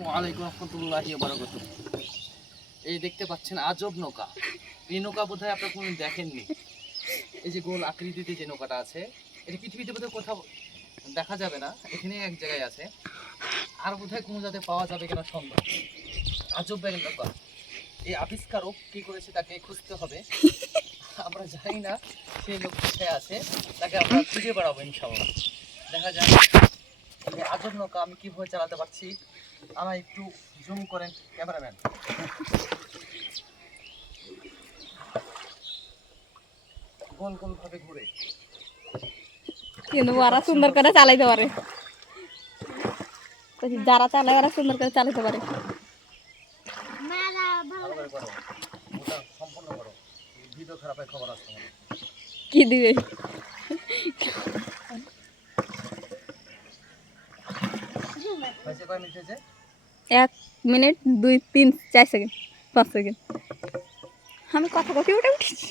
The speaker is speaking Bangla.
আসসালামু আলাইকুম রহমতুল্লাহি বারাকাতু এই দেখতে পাচ্ছেন আজব নৌকা। এই নৌকা বোধহয় আপনারা কোনোদিন দেখেননি। এই যে গোল আকৃতিতে যে নৌকাটা আছে, এটা পৃথিবীতে বোধহয় কোথাও দেখা যাবে না, এখানে এক জায়গায় আছে। আর বোধহয় কোনো জায়গায় পাওয়া যাবে কিনা সন্দেহ। আজব ব্যাগের নৌকা। এই আবিষ্কারক কি করেছে তাকে খুঁজতে হবে। আমরা জানি না সেই লোক কোথায় আছে, তাকে আমরা খুঁজে বেড়াবো ইনশাল্লাহ দেখা যাক। এই আজব নৌকা আমি কীভাবে চালাতে পারছি? আমার একটু জুম করেন ক্যামেরাম্যান। গোল গোল ভাবে ঘুরে। কিন্তু ওরা সুন্দর করে চালাইতে পারে। যারা চালায় ওরা সুন্দর করে চালাতে পারে। সম্পূর্ণ করো। ভিডিও খারাপের খবর আসছে কি দিবে? এক মিনিট দুই তিন চার সেকেন্ড পাঁচ সেকেন্ড। আমি কথা কথা উঠে উঠেছি।